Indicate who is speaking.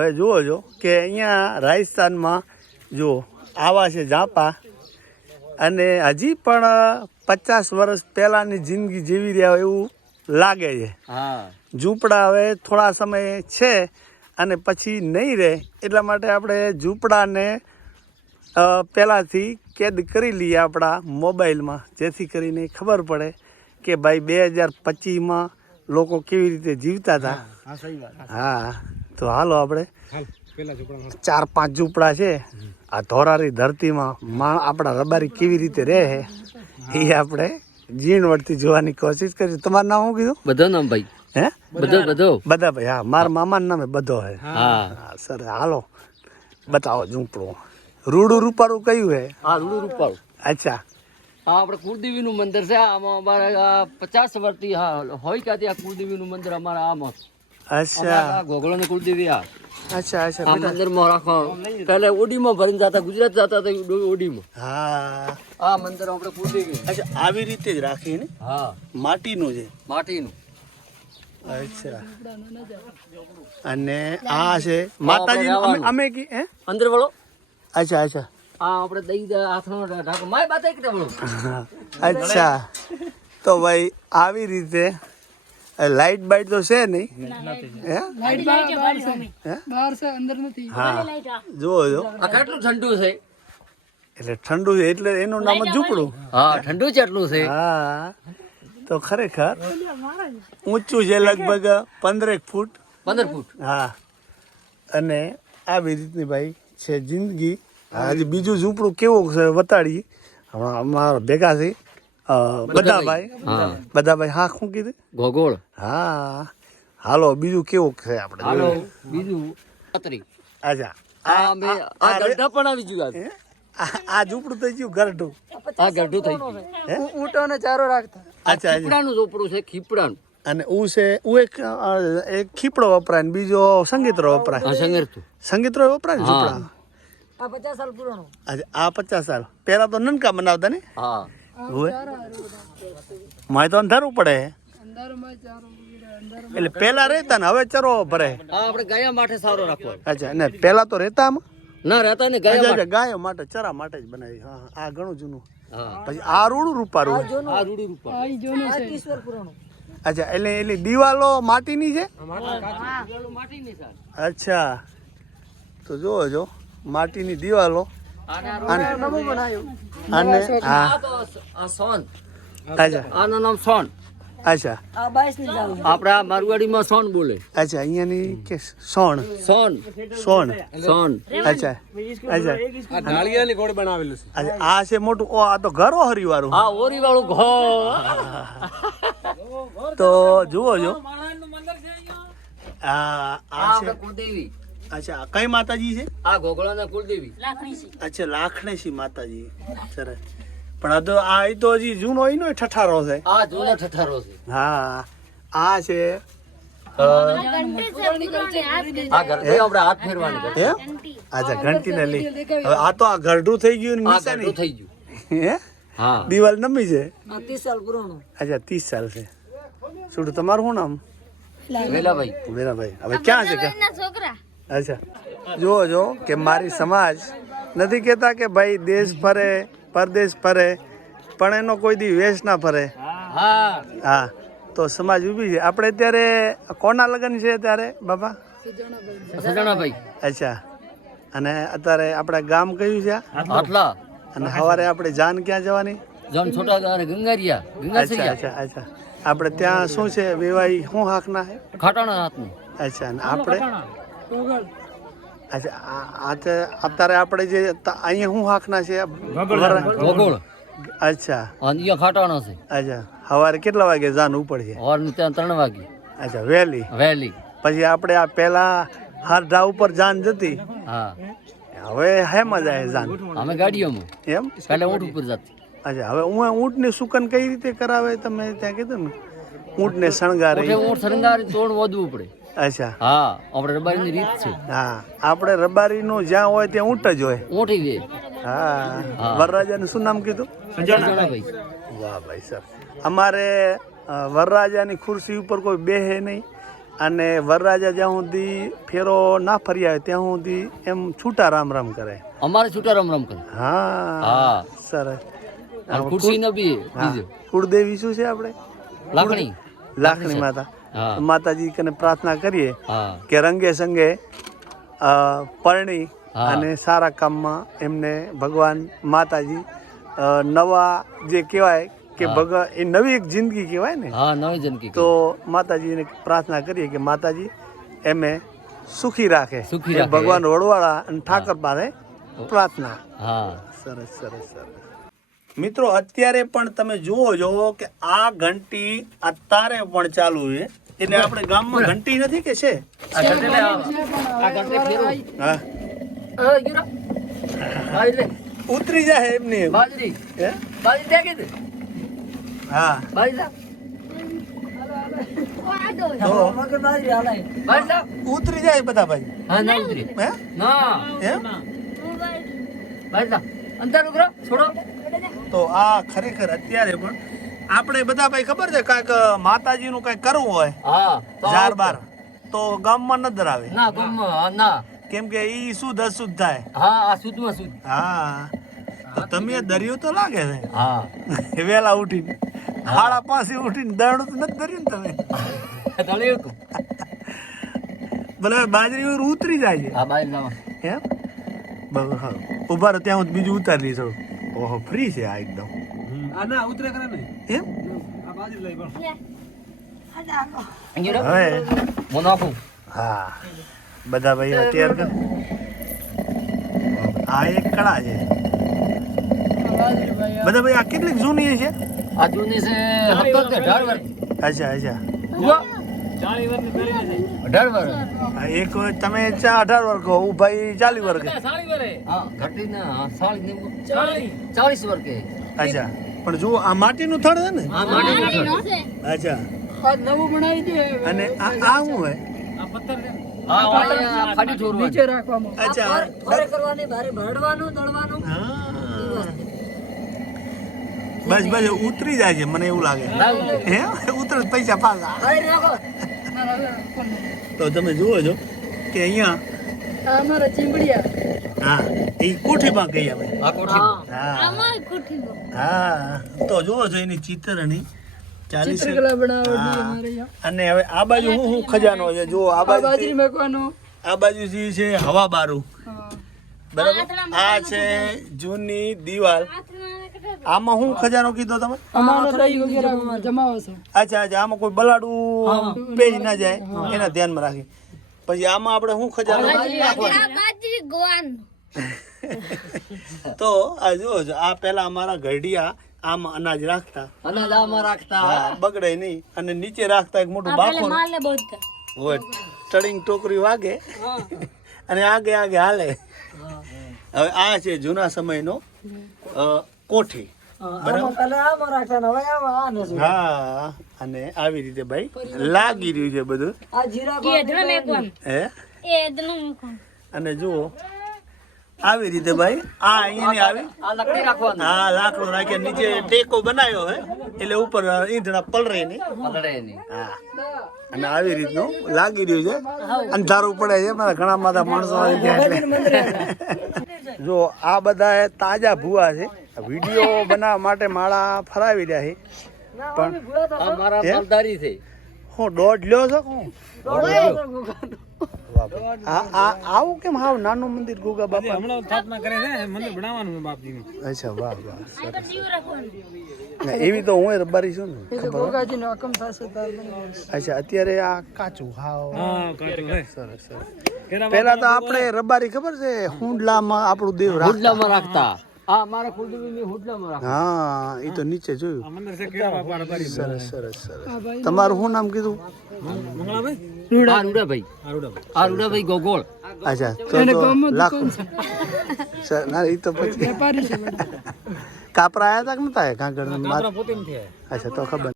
Speaker 1: હવે જુઓ છો કે અહીંયા રાજસ્થાનમાં જુઓ આવા છે જાપા અને હજી પણ પચાસ વર્ષ પહેલાંની જિંદગી જીવી રહ્યા હોય એવું લાગે છે.
Speaker 2: હા.
Speaker 1: ઝૂંપડા હવે થોડા સમય છે અને પછી નહીં રહે. એટલા માટે આપણે ઝૂંપડાને પહેલાંથી કેદ કરી લઈએ આપણા મોબાઈલમાં. જેથી કરીને ખબર પડે કે ભાઈ બે હજાર પચીસમાં લોકો કેવી રીતે જીવતા હતા.
Speaker 2: હા.
Speaker 1: તો હાલો આપણે.
Speaker 2: હાલ પેલા ઝૂંપડા
Speaker 1: ચાર પાંચ ઝૂંપડા છે. આ ધોરારી ધરતીમાં મા આપણા રબારી કેવી રીતે રહે એ આપણે ઝીણવટથી જોવાની કોશિશ કરી તમારું નામ શું કીધું?
Speaker 3: બધો નામ ભાઈ.
Speaker 1: હે?
Speaker 3: બધો બધો.
Speaker 1: બધા ભાઈ હા મારા મામાનું નામે બધો હે.
Speaker 3: હા.
Speaker 1: હા સર હાલો. બતાવો ઝૂંપડું. રૂડું રૂપારું કયું હે
Speaker 3: હા રૂડું રૂપાળું.
Speaker 1: અચ્છા.
Speaker 3: આ આપણે કુળદેવીનું મંદિર છે. આમાં અમારે આ પચાસ વર્ષથી હા હોય ક્યાંથી આ કુળદેવીનું મંદિર અમારા આમાં.
Speaker 1: અચ્છા.
Speaker 3: ગોગળો ને કુળદેવી આ.
Speaker 1: અચ્છા અચ્છા
Speaker 3: મંદિરમાં રાખો. પહેલે ઓડીમાં ભરીને જતા ગુજરાત જતા હતા ઓડીમાં
Speaker 1: હા.
Speaker 3: આ મંદિર આપણે કુળદેવી
Speaker 1: અચ્છા આવી રીતે જ રાખીને
Speaker 3: હા.
Speaker 1: માટીનું છે.
Speaker 3: માટીનું.
Speaker 1: અચ્છા. અને આ છે માતાજી અમે કી હે?
Speaker 3: અંદર વળો.
Speaker 1: અચ્છા અચ્છા.
Speaker 3: આ આપણે દઈ દે હાથનો ઢાકો. માય બાતે વળો.
Speaker 1: અચ્છા. તો ભાઈ આવી રીતે લાઈટ બાઈટ તો છે નહીં. હે?
Speaker 4: છે
Speaker 1: જુઓ જો
Speaker 3: આ કેટલું ઠંડુ છે?
Speaker 1: એટલે ઠંડુ છે એટલે એનું નામ જ ઝૂંપડું.
Speaker 3: હા ઠંડુ કેટલું છે.
Speaker 1: હા. તો ખરેખર ઊંચું છે લગભગ પંદરેક ફૂટ.
Speaker 3: પંદર ફૂટ.
Speaker 1: હા. અને આવી રીતની ભાઈ છે જિંદગી. હજી બીજું ઝૂંપડું કેવું છે વતાડીએ? હમણાં અમારા ભેગા છે. અ, બધા ભાઈ
Speaker 3: હા.
Speaker 1: બધા ભાઈ હા શું કીધું?
Speaker 3: ગોગોળ.
Speaker 1: હા. હાલો બીજું કેવું છે આપણે
Speaker 3: હાલો બીજું પતરી
Speaker 1: અચ્છા
Speaker 3: આ મે આ ગઢા પણ આવી ગયું
Speaker 1: આ આ ઝૂંપડું થઈ ગયું ગરઢું.
Speaker 3: આ ગઢું થઈ ગયું.
Speaker 1: હે?
Speaker 4: ઊંટો ને ચારો રાખતા.
Speaker 1: અચ્છા
Speaker 3: ખીપડાનું ઝોપડું છે ખીપડાનું.
Speaker 1: અને ઉ છે ઉ એક એક ખીપડો વપરાય ને બીજો સંગીતરો વપરાય. સંગીતરો. વપરાય ને. ઝૂંપડા?
Speaker 4: આ પચાસ સાલ પુરાણો.
Speaker 1: આ પચાસ સાલ. પહેલા તો નનકા બનાવતા ને?
Speaker 3: હા.
Speaker 1: માય તો અંધારું પડે. એટલે પેલા રહેતા ને હવે ચરો ભરે.
Speaker 3: આ આપણે ગાયા માટે સારો રાખવો.
Speaker 1: અચ્છા ને પહેલા તો રહેતા
Speaker 3: ના રહેતા ને ગાયા
Speaker 1: ગાયો માટે ચરા માટે જ બનાવી. હા આ ઘણું જૂનું. પછી આ રૂડું રૂપારું.
Speaker 3: આ રૂડી રૂપા
Speaker 4: આ ઈ જોનું છે. ઈશ્વર પુરાણો.
Speaker 1: અચ્છા એટલે એની દિવાલો માટીની છે? અચ્છા. તો જોવો જો માટીની દિવાલો. અને
Speaker 4: નવું બનાવ્યું.
Speaker 1: અને હા
Speaker 3: આ. તો આ સોન.
Speaker 1: અચ્છા
Speaker 3: આનું નામ સોન.
Speaker 1: અચ્છા
Speaker 3: આપણે મારવાડીમાં સોન બોલે.
Speaker 1: અચ્છા અહીંયાની કે સોણ?
Speaker 3: સોન.
Speaker 1: સોણ.
Speaker 3: સોન.
Speaker 1: અચ્છા અચ્છા
Speaker 2: આ ઢાળિયાની ગોળ બનાવેલું છે.
Speaker 1: આ છે મોટું ઓ આ તો ઘર ઓહરી
Speaker 3: વાળું હા ઓરી વાળું ઘો
Speaker 1: તો જુઓ જો. આ
Speaker 3: આ
Speaker 1: છે
Speaker 3: કુળદેવી
Speaker 1: અચ્છા કઈ માતાજી છે?
Speaker 3: આ ગોગળાના કુલદેવી
Speaker 1: અચ્છા લાખણેશી માતાજી. સરસ. પણ આ તો આ એ તો હજી જૂનો હોય ને ઠઠારો છે.
Speaker 3: આ જૂનો ઠઠારો છે.
Speaker 1: હા આ છે. અ,
Speaker 3: આ ઘર આપણે હાથ ફેરવાની
Speaker 1: અચ્છા ઘંટી લઈ. હવે આ તો આ ઘરડું થઈ ગયું ને
Speaker 3: આ થઈ ગયું.
Speaker 1: હે?
Speaker 3: હા.
Speaker 1: દિવાલ નમી છે? અચ્છા ત્રીસ સાલ છે. શું તમારું શું નામ?
Speaker 3: વેલાભાઈ.
Speaker 1: વેરાભાઈ હવે ક્યાં છે?
Speaker 5: છોકરા.
Speaker 1: અચ્છા. જુઓ જો કે મારી સમાજ નથી કહેતા કે ભાઈ દેશ ફરે પરદેશ ફરે પણ એનો કોઈ દી વેશ ના ફરે.
Speaker 3: હા
Speaker 1: તો સમાજ ઊભી છે. આપણે અત્યારે કોના લગ્ન છે અત્યારે બાપા?
Speaker 3: સજણાભાઈ.
Speaker 1: અચ્છા. અને અત્યારે આપણે ગામ કયું છે?
Speaker 3: આટલા.
Speaker 1: અને સવારે આપણે જાન ક્યાં જવાની?
Speaker 3: જાન છોટા ગંગારિયા ગંગાસરિયા
Speaker 1: અચ્છા અચ્છા આપણે ત્યાં શું છે? વેવાઈ શું હાકના
Speaker 3: ખાટાણા હાથનું.
Speaker 1: અચ્છા અને આપણે? અચ્છા અત્યારે આપણે જે અહીંયા શું હાંકના છે? વર- અચ્છા.
Speaker 3: અહીંયા ખાટાણા છે.
Speaker 1: અચ્છા. સવારે કેટલા વાગે જાન ઉપડશે
Speaker 3: સવારનું ત્યાં ત્રણ વાગે.
Speaker 1: અચ્છા વહેલી.
Speaker 3: વહેલી.
Speaker 1: પછી આપણે આ પેલા હારઢા ઉપર જાન જતી.
Speaker 3: હા.
Speaker 1: હવે હેમાં જાય જાન.
Speaker 3: અમે ગાડીઓમાં.
Speaker 1: એમ?
Speaker 3: પહેલા ઊંટ ઉપર જતી.
Speaker 1: અચ્છા હવે હું ઊંટની સુકન કઈ રીતે કરાવે તમે ત્યાં કીધું ને? ઊંટને શણગારે.
Speaker 3: ઊંટ શણગારે તોડ વધવું પડે.
Speaker 1: અચ્છા.
Speaker 3: હા આપણે રબારીની રીત છે.
Speaker 1: હા આપણે રબારીનું જ્યાં હોય ત્યાં ઊંટ જ હોય.
Speaker 3: ઊંટી દે
Speaker 1: હા. વરરાજાનું શું નામ કીધું?
Speaker 3: સજણાભાઈ
Speaker 1: વાહ ભાઈ સર અમારે વરરાજાની ખુરશી ઉપર કોઈ બેહે નહીં. અને વરરાજા જ્યાં સુધી ફેરો ના ફરી આવે ત્યાં સુધી એમ છૂટા રામ રામ કરે.
Speaker 3: અમારે છૂટા રામ રામ કરે.
Speaker 1: હા.
Speaker 3: હા.
Speaker 1: સરસ.
Speaker 3: ખુરશી ન બી
Speaker 1: કુળદેવી શું છે આપણે?
Speaker 3: લાકડી
Speaker 1: લાખણી માતા. માતાજી કને પ્રાર્થના કરીએ કે રંગે સંગે પરણી અને સારા કામમાં એમને ભગવાન માતાજી નવા જે કહેવાય કે. ભગવાન એ નવી એક જિંદગી કહેવાય ને?
Speaker 3: હા નવી જિંદગી
Speaker 1: તો માતાજીને પ્રાર્થના કરીએ કે માતાજી એમે સુખી રાખે.
Speaker 3: સુખી
Speaker 1: ભગવાન વડવાળા અને ઠાકર પાસે પ્રાર્થના.
Speaker 3: હા.
Speaker 1: સરસ સરસ સરસ. મિત્રો અત્યારે પણ તમે જુઓ છો કે આ ઘંટી અત્યારે પણ ચાલુ છે. એટલે આપણે ગામમાં ઘંટી નથી કે છે. ઉતરી જાય એમની હે? ઉતરી જાય બધા ભાઈ.
Speaker 3: હા ના ઉતરી.
Speaker 1: હે?
Speaker 3: ના.
Speaker 1: એમ?
Speaker 3: અંદર ઉભરો છોડો.
Speaker 1: તો આ ખરેખર અત્યારે પણ આપણે બધા ભાઈ ખબર છે કાંઈક માતાજીનું કંઈક કરવું હોય
Speaker 3: હા તો
Speaker 1: બાર. તો ગામમાં ન ધરાવે.
Speaker 3: ના ગુમમાં, ના.
Speaker 1: કેમ કે ઈ શુદ્ધ અશુદ્ધ થાય.
Speaker 3: હા આ શુદ્ધમાં શુદ્ધ.
Speaker 1: હા. તો તમે દરિયો તો લાગે
Speaker 3: હા.
Speaker 1: છે વેલા ઉઠીને હાડા પાસે ઉઠીને દરડું તો નથી ધર્યું ને તમે?
Speaker 3: દળ્યું હતું.
Speaker 1: ભલે બાજરી ઉતરી જાય છે.
Speaker 3: હા બાજરી
Speaker 1: એમ? બરાબર હા. ઊભા રહો ત્યાં હું બીજું ઉતારી લઈશ થોડું ઓહો ફ્રી છે આ એકદમ.
Speaker 2: આ ના ઉતરે કરે ને?
Speaker 1: એમ?
Speaker 2: આ બાજુ લઈ પણ.
Speaker 1: હવે?
Speaker 3: હું
Speaker 1: બધા ભાઈ તૈયાર કર. આ એક કળા છે. બધા ભાઈ આ કેટલીક જૂની છે?
Speaker 3: આ જૂની છે હપ્તો કે અઢાર વર્ષ
Speaker 1: અચ્છા. અચ્છા
Speaker 3: અઢાર વર્ષ?
Speaker 1: એક તમે ચા અઢાર વર્ગ કહો ભાઈ ચાલી વર્ગ
Speaker 2: સાળી વરે.
Speaker 3: હા ઘટીને હા, સાડી નેવું.
Speaker 2: ચાળી.
Speaker 3: ચાલીસ વર્ષ
Speaker 1: અચ્છા પણ જો આ માટીનું થડ છે ને?
Speaker 3: આ માટીનું થડ.
Speaker 1: અચ્છા.
Speaker 4: આ નવું બનાવી દે.
Speaker 1: અને આ આ શું હોય?
Speaker 2: આ પથ્થર છે.
Speaker 3: હા વાળી આ ખાડી ઠોરવાની.
Speaker 4: નીચે રાખવામાં.
Speaker 1: અચ્છા.
Speaker 4: કરવાની ભારે ભરડવાનું દળવાનું.
Speaker 1: હા. બસ બસ ઉતરી જાય છે મને એવું લાગે. હે? ઉતરે તો પૈસા પાછા તો તમે જુઓ છો કે અહીંયા
Speaker 4: ચીંબડિયા.
Speaker 1: હા એ કોઠીમાં કહીએ અમે.
Speaker 3: આ કોઠી
Speaker 1: હા. હા તો જુઓ છો એની ચિત્રની ચાલીસ
Speaker 4: ચિત્રકલા બનાવવાની
Speaker 1: હા.
Speaker 4: અમારે અહીંયા.
Speaker 1: અને હવે આ બાજુ હું હું ખજાનો છે જુઓ આ બાજુ
Speaker 4: મેકવાનું.
Speaker 1: આ બાજુ જે છે હવા બારું. બરાબર? આ છે જૂની દિવાલ. આમાં હું ખજાનો કીધો તમે?
Speaker 4: અમારો દહીં વગેરે જમાવો છો.
Speaker 1: અચ્છા અચ્છા આમાં કોઈ બલાડું પેજ ના જાય એના ધ્યાનમાં રાખી. પછી આમાં આપણે શું ખજાનો તો આ જો આ પેલા અમારા ઘડિયા આમાં અનાજ રાખતા.
Speaker 3: અનાજ આમાં રાખતા.
Speaker 1: બગડે નહીં. અને નીચે રાખતા એક મોટું
Speaker 5: માલે
Speaker 1: હોય ટડિંગ ટોકરી વાગે. અને આગે આગે હાલે. હવે આ છે જૂના સમયનો અ, કોઠી. હા અને આવી રીતે ભાઈ લાગી રહ્યું છે બધું. અને જુઓ આવી રીતે ભાઈ. આ અહીંયાની આવી.
Speaker 3: આ લકડી રાખવાનું.
Speaker 1: હા લાકડો રાખે નીચે ટેકો બનાવ્યો હે. એટલે ઉપર ઈંધણા પલરે નહીં.
Speaker 3: પલરે નહીં.
Speaker 1: હા. અને આવી રીતનું લાગી રહ્યું છે. અંધારું પડે છે. મારા ઘણા બધા માણસો આવી ગયા એટલે જો આ બધા તાજા ભૂવા છે. વીડિયો બનાવવા માટે માળા ફરાવી રહ્યા છે. પણ
Speaker 3: મારા માલદારી છે.
Speaker 1: હું દોઢ લ્યો છો હું? આ આ આવું કેમ? હાવ નાનું મંદિર ગોગા બાપા.
Speaker 2: હમણાં સ્થાપના કરે છે મંદિર બનાવવાનું છે બાપજીનું.
Speaker 1: અચ્છા વાહ વાહ સરસ. ના, એવી તો હું રબારી છું ને
Speaker 4: ગોગાજીનો હકમ થશે તાર
Speaker 1: અચ્છા અત્યારે આ કાચું હાવ.
Speaker 2: હા કાચું
Speaker 1: સરસ સરસ.
Speaker 2: પેલા
Speaker 1: પેલા તો આપણે રબારી ખબર છે હુંડલામાં આપણું દેવ રાખતા.
Speaker 3: હુડલામાં રાખતા. મારા કુલદેવીની
Speaker 1: હા એ તો નીચે જોયું.
Speaker 2: આ મંદિર છે કેવા બાપા રબારી
Speaker 1: સરસ. સરસ સરસ તમારું શું નામ કીધું?
Speaker 2: મંગળાભાઈ?
Speaker 3: આ રૂડાભાઈ.
Speaker 2: આરુડા
Speaker 3: આ રૂડાભાઈ ગોગોળ.
Speaker 1: અચ્છા તો તો લાખો. સર ના એ તો પછી. કાપરા આયા તા કે નતા કાંકર અચ્છા તો ખબર